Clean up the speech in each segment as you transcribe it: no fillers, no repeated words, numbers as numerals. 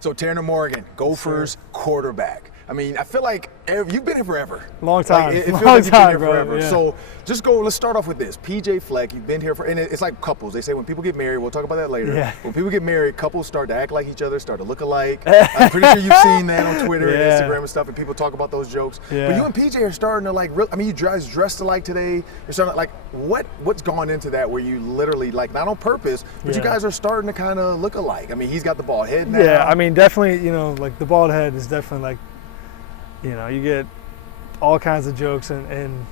So Tanner Morgan, Gophers quarterback. I mean, I feel like you've been here forever. Long time. Like, it feels Long like you've time, been here bro. forever. Yeah. So let's start off with this. PJ Fleck, you've been here for, and it's like couples. They say when people get married, we'll talk about that later. Yeah. When people get married, couples start to act like each other, start to look alike. I'm pretty sure you've seen that on Twitter and Instagram and stuff, and people talk about those jokes. Yeah. But you and PJ are starting to like, I mean, you guys dressed alike today. You're starting to, like, what's gone into that where you literally, like, not on purpose, but you guys are starting to kind of look alike. I mean, he's got the bald head now. Yeah, I mean, definitely, you know, like the bald head is definitely like, you know, you get all kinds of jokes and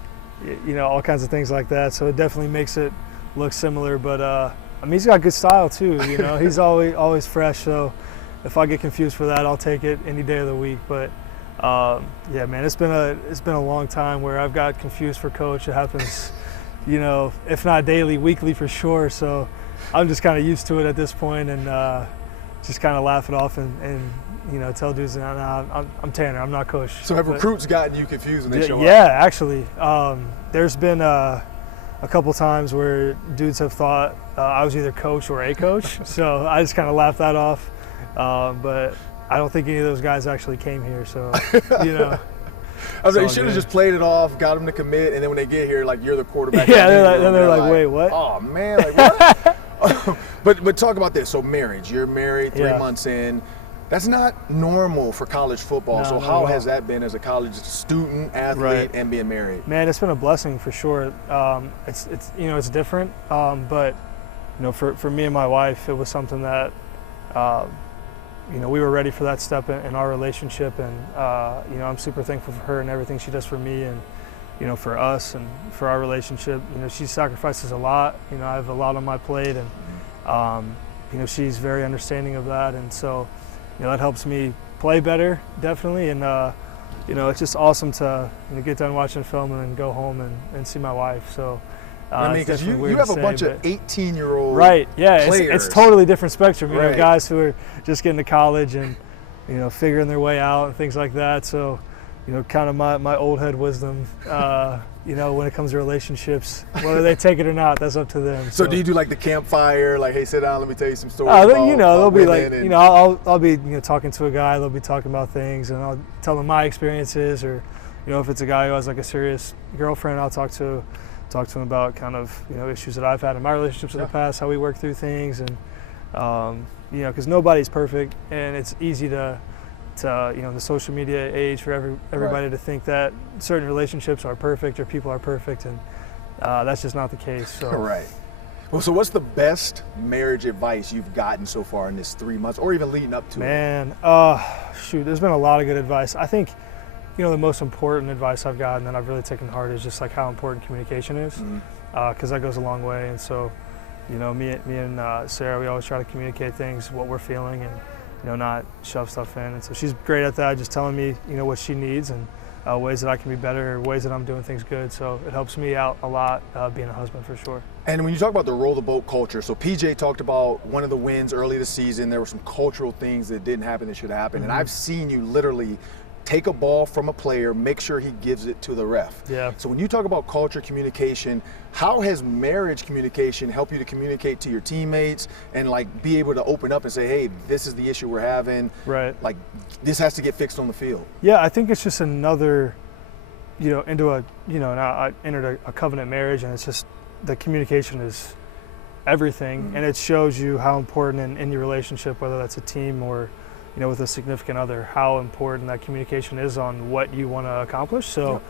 you know, all kinds of things like that. So it definitely makes it look similar. But I mean, he's got good style too. You know, he's always fresh. So if I get confused for that, I'll take it any day of the week. But yeah, man, it's been a long time where I've got confused for coach. It happens, you know, if not daily, weekly for sure. So I'm just kind of used to it at this point and just kind of laugh it off and you know, tell dudes, nah, I'm Tanner, I'm not coach. So have recruits gotten you confused when they show up? Yeah, actually. There's been a couple times where dudes have thought I was either coach or a coach. So I just kind of laughed that off. But I don't think any of those guys actually came here. So, you know. I was like, you should have just played it off, got them to commit, and then when they get here, like, you're the quarterback. Yeah, they're like, wait, what? Oh, man, like, what? But talk about this. So marriage, you're married 3 months in. That's not normal for college football. So how has that been as a college student, athlete, and being married? Man, it's been a blessing for sure. It's you know, it's different, but you know, for me and my wife, it was something that you know, we were ready for that step in our relationship, and you know, I'm super thankful for her and everything she does for me and you know, for us and for our relationship. You know, she sacrifices a lot. You know, I have a lot on my plate, and you know, she's very understanding of that, and so. You know, that helps me play better, definitely, and you know, it's just awesome to get done watching film and then go home and see my wife. So, I mean, because you have a bunch of 18-year-old right? Yeah, players. it's totally different spectrum. You right. know, guys who are just getting to college and you know, figuring their way out and things like that. So, you know, kind of my old head wisdom. You know, when it comes to relationships, whether they take it or not, that's up to them. So do you do like the campfire, like, hey, sit down, let me tell you some stories? You know, they'll be like, you know, I'll be, you know, talking to a guy, they'll be talking about things, and I'll tell them my experiences, or, you know, if it's a guy who has like a serious girlfriend, I'll talk to him about kind of, you know, issues that I've had in my relationships in the past, how we work through things, and, you know, because nobody's perfect, and it's easy to you know, in the social media age for everybody to think that certain relationships are perfect or people are perfect, and that's just not the case. So. Right. Well, so what's the best marriage advice you've gotten so far in this 3 months, or even leading up to it? Man, shoot, there's been a lot of good advice. I think, you know, the most important advice I've gotten that I've really taken to heart is just like how important communication is, because that goes a long way. And so, you know, me and Sarah, we always try to communicate things, what we're feeling, and you know, not shove stuff in. And so she's great at that, just telling me, you know, what she needs and ways that I can be better, ways that I'm doing things good. So it helps me out a lot being a husband for sure. And when you talk about the roll the boat culture, so PJ talked about one of the wins early this season. There were some cultural things that didn't happen that should happen. And I've seen you literally take a ball from a player, make sure he gives it to the ref. Yeah. So when you talk about culture communication, how has marriage communication helped you to communicate to your teammates and like be able to open up and say, hey, this is the issue we're having. Right. Like this has to get fixed on the field. Yeah, I think it's just another, you know, into a, you know, now I entered a covenant marriage, and it's just the communication is everything, and it shows you how important in your relationship, whether that's a team or, you know, with a significant other, how important that communication is on what you want to accomplish. So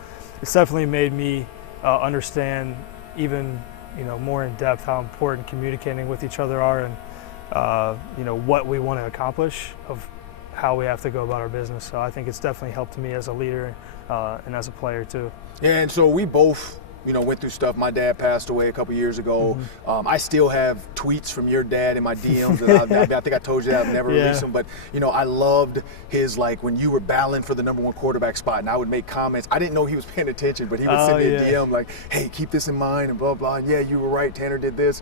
it's definitely made me understand even, you know, more in depth how important communicating with each other are, and you know, what we want to accomplish, of how we have to go about our business. So I think it's definitely helped me as a leader and as a player too. Yeah, and so we both, you know, went through stuff. My dad passed away a couple years ago. I still have tweets from your dad in my DMs that I think I told you that I've never released them. But, you know, I loved his, like, when you were battling for the #1 quarterback spot, and I would make comments. I didn't know he was paying attention, but he would send me a DM like, hey, keep this in mind and blah, blah. And yeah, you were right. Tanner did this.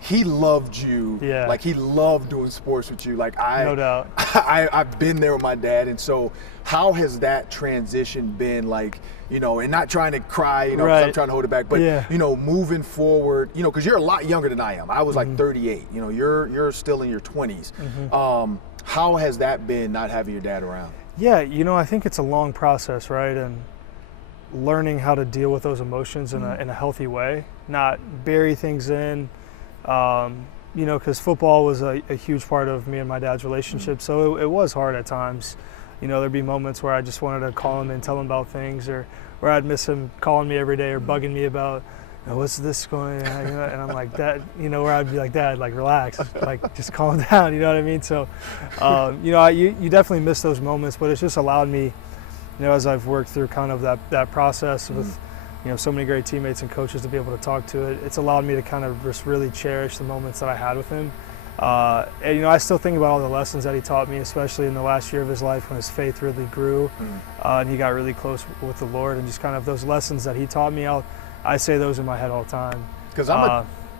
He loved you. Yeah. Like, he loved doing sports with you. Like, no doubt. I've been there with my dad. And so how has that transition been, like, you know, and not trying to cry, you know, because I'm trying to hold it back, but, you know, moving forward, you know, because you're a lot younger than I am. I was like 38, you know, you're still in your 20s. How has that been, not having your dad around? Yeah, I think it's a long process, right? And learning how to deal with those emotions in a healthy way, not bury things in, because football was a huge part of me and my dad's relationship. So it was hard at times. There'd be moments where I just wanted to call him and tell him about things, or where I'd miss him calling me every day or bugging me about, what's this going on? And I'm like, Dad, where I'd be like, Dad, like, relax, like, just calm down, you know what I mean? So, you definitely miss those moments, but it's just allowed me, as I've worked through kind of that process with, so many great teammates and coaches to be able to talk to it, it's allowed me to kind of just really cherish the moments that I had with him. And, I still think about all the lessons that he taught me, especially in the last year of his life when his faith really grew, and he got really close with the Lord, and just kind of those lessons that he taught me, I say those in my head all the time. Because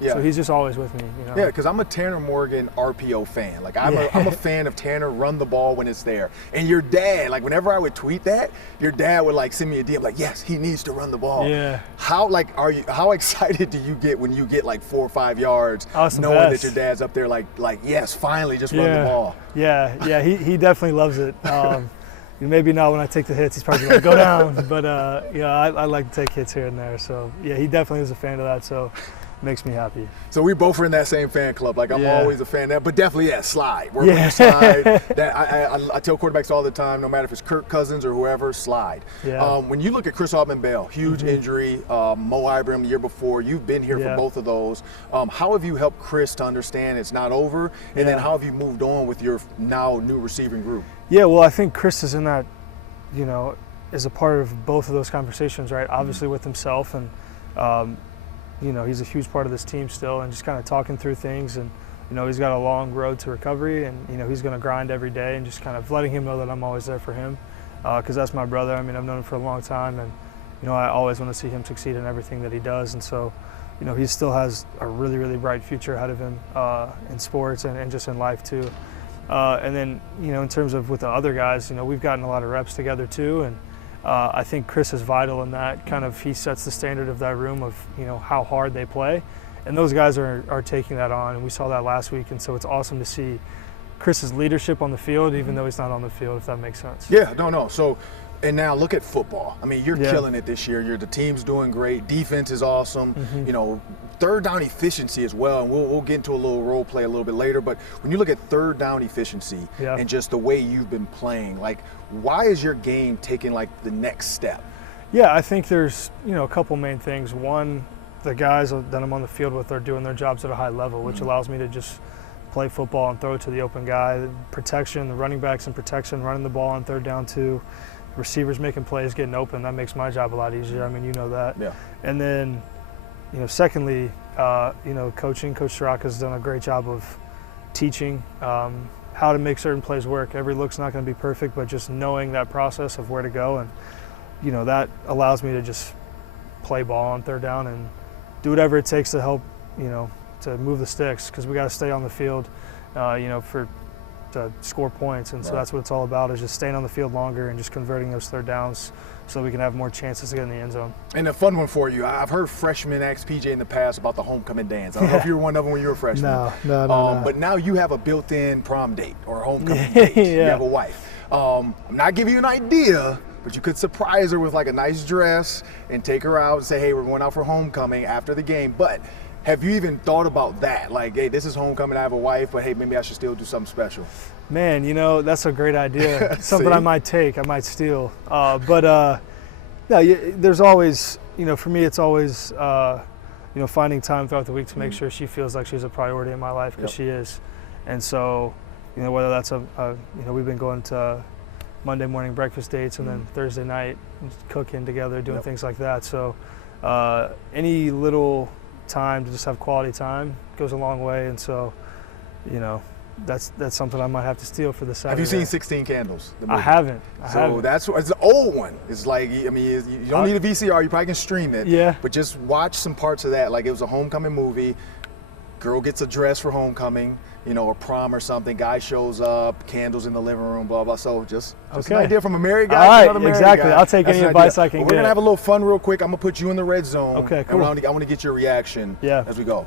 so he's just always with me. Yeah, because I'm a Tanner Morgan RPO fan. Like I'm a fan of Tanner run the ball when it's there. And your dad, like whenever I would tweet that, your dad would like send me a DM like, yes, he needs to run the ball. Yeah. How excited do you get when you get like 4 or 5 yards, knowing that your dad's up there like yes, finally just run the ball? Yeah, he definitely loves it. Maybe not when I take the hits. He's probably like, go down. But, I like to take hits here and there. So, yeah, he definitely is a fan of that. So, it makes me happy. So, we both are in that same fan club. Like, I'm always a fan of that. But definitely, slide. Work on your slide. I tell quarterbacks all the time, no matter if it's Kirk Cousins or whoever, slide. Yeah. When you look at Chris Autman-Bell, huge injury, Mo Ibrahim the year before, you've been here for both of those. How have you helped Chris to understand it's not over? And then how have you moved on with your now new receiving group? Yeah, well, I think Chris is in that, is a part of both of those conversations, right? Obviously with himself, and, he's a huge part of this team still, and just kind of talking through things. And, he's got a long road to recovery, and, he's going to grind every day, and just kind of letting him know that I'm always there for him, because that's my brother. I mean, I've known him for a long time, and, I always want to see him succeed in everything that he does. And so, he still has a really, really bright future ahead of him in sports and just in life too. And then, in terms of with the other guys, we've gotten a lot of reps together too. And I think Chris is vital in that. Kind of he sets the standard of that room of, how hard they play. And those guys are taking that on. And we saw that last week. And so it's awesome to see Chris's leadership on the field, even though he's not on the field, if that makes sense. Yeah, no. So, and now look at football. I mean, you're killing it this year. The team's doing great. Defense is awesome. Third down efficiency as well. And we'll get into a little role play a little bit later. But when you look at third down efficiency and just the way you've been playing, like, why is your game taking like the next step? Yeah, I think there's, a couple main things. One, the guys that I'm on the field with are doing their jobs at a high level, which allows me to just play football and throw it to the open guy. The protection, the running backs in protection, running the ball on third down too. Receivers making plays, getting open, that makes my job a lot easier. I mean, you know that. Yeah. And then, secondly, coaching. Coach Straka's done a great job of teaching how to make certain plays work. Every look's not going to be perfect, but just knowing that process of where to go, and that allows me to just play ball on third down and do whatever it takes to help, to move the sticks, because we got to stay on the field, to score points. And so that's what it's all about, is just staying on the field longer and just converting those third downs so we can have more chances to get in the end zone. And a fun one for you, I've heard freshmen ask PJ in the past about the homecoming dance. I don't know if you were one of them when you were a freshman. No. But now you have a built-in prom date or homecoming date. You have a wife. I'm not giving you an idea, but you could surprise her with like a nice dress and take her out and say, hey, we're going out for homecoming after the game. But have you even thought about that? Like, hey, this is homecoming, I have a wife, but hey, maybe I should still do something special. Man, that's a great idea. Something I might steal. But there's always, for me, it's always, finding time throughout the week to make sure she feels like she's a priority in my life, because she is. And so, whether that's we've been going to Monday morning breakfast dates, and then Thursday night cooking together, doing things like that. So any little time to just have quality time goes a long way. And so, that's something I might have to steal for the Saturday. Have you seen 16 Candles? I haven't. It's an old one. It's like, you don't need a VCR. You probably can stream it. Yeah. But just watch some parts of that. Like, it was a homecoming movie. Girl gets a dress for homecoming, or prom or something. Guy shows up, candles in the living room, blah, blah. So just an idea from a married guy to another married guy. I'll take any advice I can get. We're going to have a little fun real quick. I'm going to put you in the red zone. Okay, cool. And I want to get your reaction as we go.